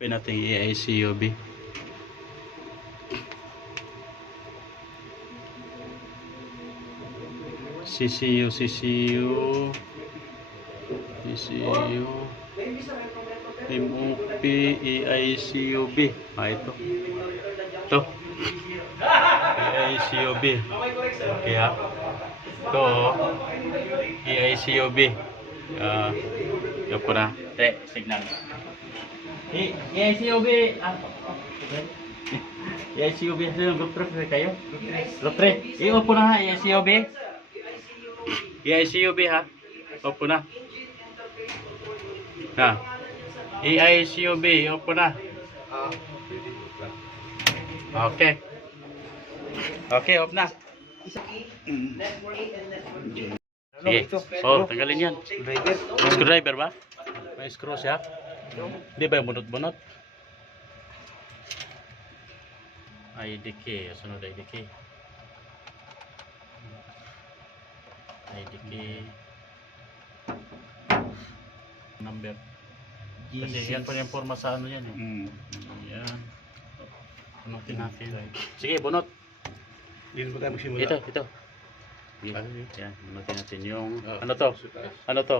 Pwede natin i-ICUB. CCU, MOP, EICUB. Ito. Ito. EICUB. Okay ha. Ito. EICUB. Yun ko na. Signal. EICUB. EICUB. Group 3 kayo? Group 3. I-opo na ha. EICUB. EICUB ha. Opo na. Ha. EICUB. Opo na. Okay. Okay, off na. Sige. Oh, tanggalin yan. Screwdriver ba? May screw siya? Hindi ba yung bunot-bunot? IDK. Sunod IDK. IDK. Number. Kasi yan pa yung forma sa ano yan eh. Yan. Bunutin natin. Sige, bunot. Dito ba tayo magsimula? Ito. Yan, bunutin natin yung ano to? Ano to?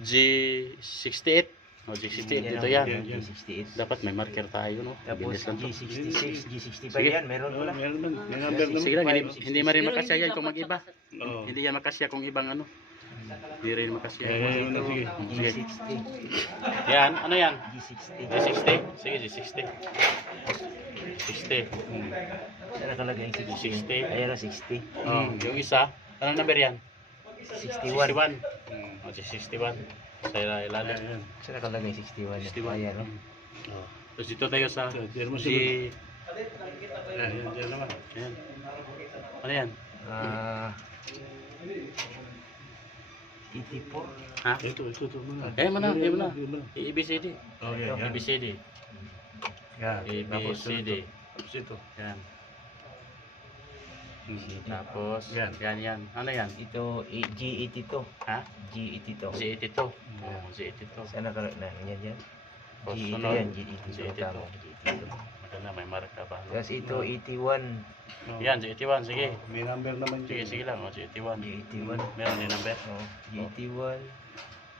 G68. G68 ito yan. G68. Dapat may marker tayo, no? Tapos Bilis lang to. G66, G65 Sige. yan, meron ko lang. Meron naman. May number naman. Sige lang, hindi ma rin makasya yan kung mag-iba. Oo. Hindi yan makasya kung ibang ano. Hindi rin makasya. Sige. Sige. G60, Yan, ano yan? G60. G60? Sige, G60. 60. Saan nakalagay yung 60. Ayan na 60. Oh, yung isa, anong number yan? 61. 61. Oh, G61. Sa ilalim. Saan nakalagay yung 61? 61. Ayan, no? Oh. Tapos dito tayo sa Diyan mo G... Diyan naman. Ayan. Ano yan? 84. Ha? Ito muna. Mo na. ABCD. Oh, yan. ABCD. Yan. ABCD. Tapos ito. Yan. Tapos, yan. Ano yan? Ito, G82. Ha? G82. Z82. Oh, Z82. Saan nakalagay na? Yan. Tapos G82 sunod. yan, G82. Tama, G82. Maganda, may marka pa. Tapos ito, 81. Yan, Z81. Sige. May number naman Sige, dyan. sige lang. O, Z81. G81. Meron din number. Oh, G81.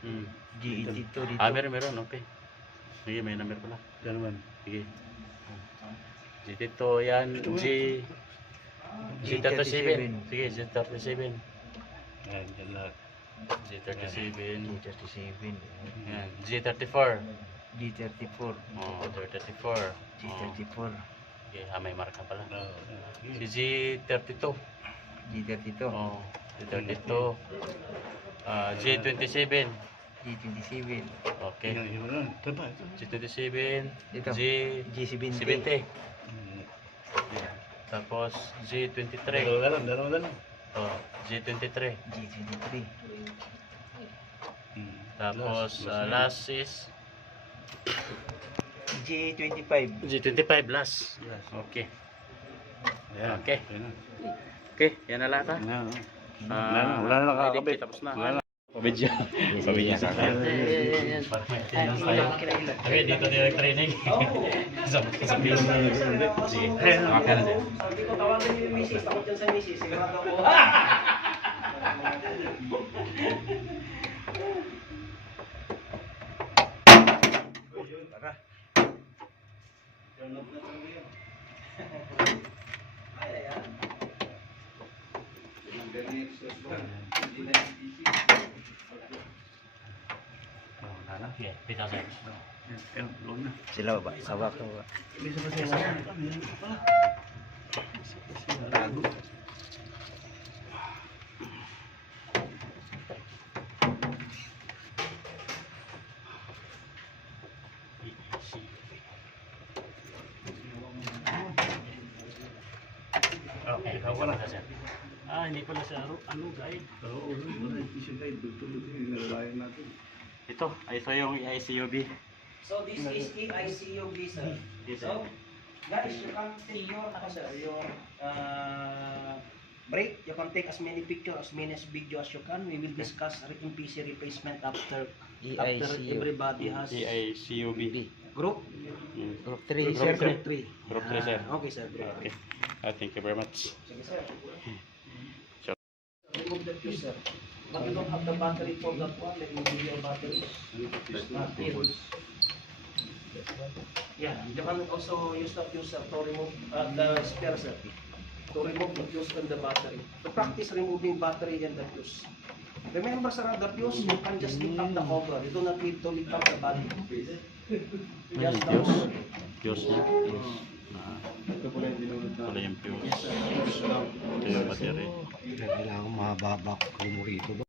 Hmm. G82 dito. Meron. Okay. Sige, may number pala. Diyan naman. Sige. Z82 yan. Z37. Sige, Z37. Yan, dyan lahat. Z37. G37. Yan. Z34. G34. Oh, Z34. G34. Okay, may marka pala. Oo. Z32. G32. Oh, Z32. G27. G27. Okay. Yan. Ito ba? Ito. G27. Ito. G70. G70. Tapos G23. Dalawa lang. Oh, G23. G23. Tapos last is G25. G25 last. Okay. Ayan. Okay. Ayan na. Okay, yan na lahat. Ayan, Wala na nakakabit. Tapos na. Wala na. Pabidya. Pabidya sa akin. Okay, dito direct training. Sa film. Sige. Okay na din. Sabi ko, tawagan niyo yung misis. Takot yan sa misis. Sigurado ko. Okay, dito sa Sila ba? Sawak ko ba? Okay, ikaw wala ka sir. Hindi pala sa ano guide. Oo, wala. Isip tayo. Tulog yung nalalayan natin. Ito yung ICUB. So, this is EICUB, sir. Yes, So, guys, you can see your, sir, your break. You can take as many pictures, as many video as you can. We will discuss PC replacement after everybody has EICUB. group. Group 3, Group sir. three. Group 3. Group three, sir. Okay, sir. Okay. Thank you very much. Sige, sir. Sure. Remove the fuse, sir. But you don't have the battery for that one. Let me give you a battery. Here. Yeah, you can also use the fuse, sir, to remove the spare, sir. To remove the fuse and the battery. To practice removing battery and the fuse. Remember, sir, the fuse, you can just lift up the cover. You do not need to lift up the body. Just the cover. Diyos niya. Ito pala yung dinulot na. Wala yung fuse. Yes, sir. Ito yung battery. Kailangan mababa ko mo rito ba?